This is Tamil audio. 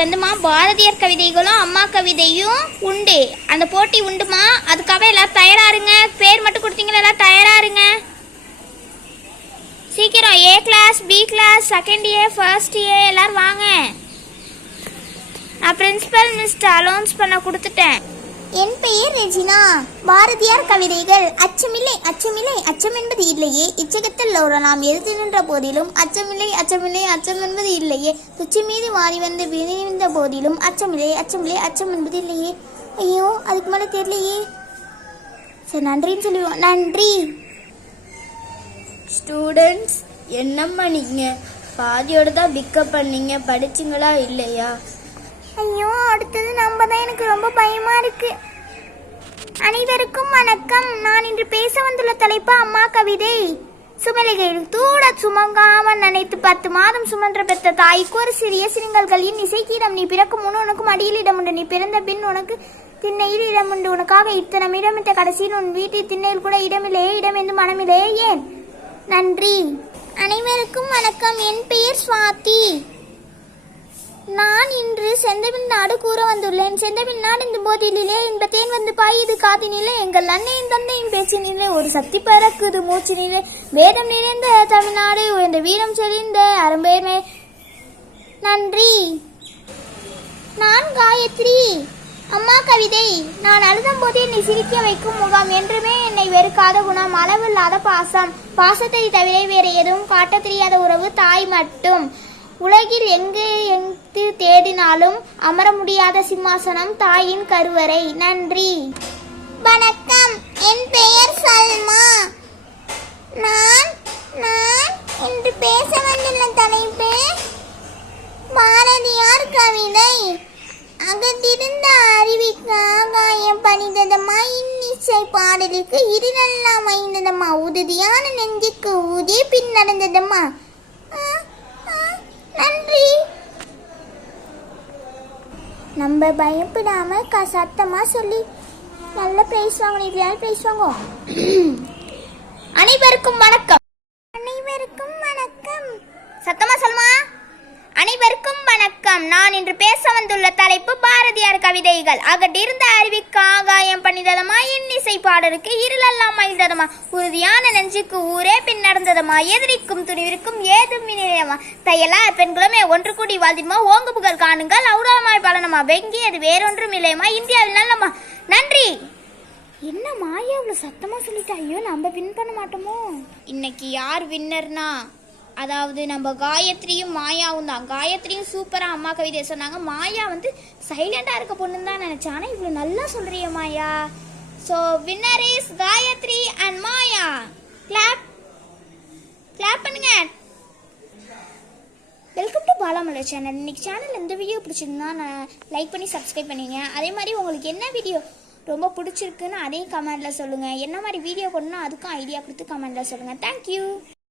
வந்துமா பாரதியார் கவிதைகளும் அம்மா கவிதையும் உண்டு. அந்த போட்டி உண்டுமா. அதுக்காக எல்லாரும் தயாராருங்க. பேர் மட்டும் கொடுத்தீங்களா, எல்லாம் தயாராருங்க. சீக்கிரம் A class, B class, second A, first ஏ எல்லாரும் வாங்க. நான் பிரின்சிபல் மிஸ்டர் அலௌன்ஸ் பண்ண கொடுத்துட்டேன். என் பெயர் ரெஜினா. பாரதியார் கவிதைகள். அச்சமில்லை அச்சமில்லை அச்சம் என்பது இல்லையே, இச்சகத்தில் நாம் எழுதி நின்ற போதிலும் அச்சமில்லை அச்சமில்லை அச்சம் என்பது இல்லையே, துச்சி மீது வாரி வந்து விழுந்த போதிலும் அச்சமில்லை அச்சமில்லை அச்சம் என்பது இல்லையே. ஐயோ, அதுக்கு மேலே தெரியலையே. சரி, நன்றின்னு சொல்லுவோம். நன்றி. ஸ்டூடெண்ட்ஸ், என்னம்மா நீங்கள் பாதியோட தான் பிக்கப் பண்ணீங்க, படிச்சிங்களா இல்லையா? ஐயோ, அடுத்தது நம்ம தான். எனக்கு ரொம்ப பயமா இருக்கு. அனைவருக்கும் வணக்கம். நான் இன்று பேச வந்துள்ள தலைப்பு அம்மா கவிதை. சுமலைகள் தூட சுமங்காமல் நினைத்து 10 மாதம் சுமன்ற பெற்ற தாய்க்கு ஒரு சிறிய சிறுங்கல்களின் இசைக்கீரம். நீ பிறக்கும் முன் உனக்கு மடியில் இடம் உண்டு, நீ பிறந்த பின் உனக்கு திண்ணையில் இடம் உண்டு. உனக்காக இத்தனை இடமிட்ட கடைசியில் உன் வீட்டில் திண்ணையில் கூட இடமில்லையே, இடம் என்று மனமில்லையே, ஏன்? நன்றி. அனைவருக்கும் வணக்கம். என் பெயர் சுவாதி. நான் இன்று செந்தமிழ் நாடு கூற வந்துள்ளேன். செந்தமிழ் நாடு இந்த போதிலே இன்பத்தேன் வந்து பாயுது காதினிலே, எங்கள் அன்னையும் தந்தையும் பேச்சினிலே ஒரு சக்தி பறக்குது மூச்சினிலே, வேதம் நிறைந்த தமிழ்நாடு உயர்ந்த வீரம் செறிந்த அரும்பேமே. நன்றி. நான் காயத்ரி. அம்மா கவிதை. நான் அழுதும் போது என்னை சிரிக்க வைக்கும் முகம், என்றுமே என்னை வெறுக்காத குணம், அளவில்லாத பாசம், பாசத்தை தவிர வேறு எதுவும் காட்ட தெரியாத உறவு தாய் மட்டும். உலகில் எங்கு தேடினாலும் அமர முடியாத சிம்மாசனம் தாயின் கருவறை. நன்றி. வணக்கம். என் பெயர் சல்மா. நான் இன்று பேச வந்துள்ள தலைப்பு பாரதியார் கவிதை. அகத்திருந்த அறிவிக்கு ஆகாயம் பணிந்ததம்மா, இன்னிசை பாடலுக்கு இருளெல்லாம் ஐந்ததம்மா, உறுதியான நெஞ்சுக்கு ஊதி பின் நடந்ததம்மா. நன்றி. நம்ம பயப்படாம சத்தமா சொல்லி நல்ல பிரைஸ் வாங்கினீங்க. பிரைஸ் வாங்குவோம். அனைவருக்கும் வணக்கம். அனைவருக்கும் வணக்கம். சத்தமா சொல்மா. அனைவருக்கும் வணக்கம். நான் இன்று பேச வந்துள்ள தலைப்பு பாரதியார் கவிதைகள். அகட்டிருந்த அருவிக்கு ஆகாயம் பணிந்ததமா, இன்னிசை பாடலுக்கு இருளெல்லாம் மகிழ்ந்ததமா, உறுதியான நெஞ்சுக்கு ஊரே பின் நடந்ததமா, எதிரிக்கும் துணிவிற்கும் ஏதும் நிலையமா, தையலார் பெண்களுமே ஒன்று கூடி வாழ்ந்திடுமா, ஓங்கு புகழ் காணுங்கள் அவுடாமாய் பலனமா, வெங்கி அது வேறொன்றும் இல்லையமா, இந்தியாவில் நல்லமா. நன்றி. என்ன மாயா அவ்வளவு சத்தமா சொல்லிட்டா? ஐயோ, நம்ம வின் பண்ண மாட்டோமோ? இன்னைக்கு யார் வின்னர்னா, அதாவது நம்ம காயத்ரியும் மாயாவும் தான். காயத்ரியும் சூப்பராக அம்மா கவிதை சொன்னாங்க. மாயா வந்து சைலண்டாக இருக்க பொண்ணுன்னு தான் நினச்சேன். ஆனால் இவ்வளோ நல்லா சொல்கிறிய Maya. So winner is Gayathri and Maya. Clap clap பண்ணுங்க. Welcome to Balamalai channel. இன்னைக்கு சேனல் எந்த வீடியோ பிடிச்சிருந்தா நான் லைக் பண்ணி சப்ஸ்கிரைப் பண்ணிங்க. அதே மாதிரி உங்களுக்கு என்ன வீடியோ ரொம்ப பிடிச்சிருக்குன்னு அதையும் கமெண்டில் சொல்லுங்கள். என்ன மாதிரி வீடியோ போடணும்னா அதுக்கும் ஐடியா கொடுத்து கமெண்டில் சொல்லுங்கள். தேங்க்யூ.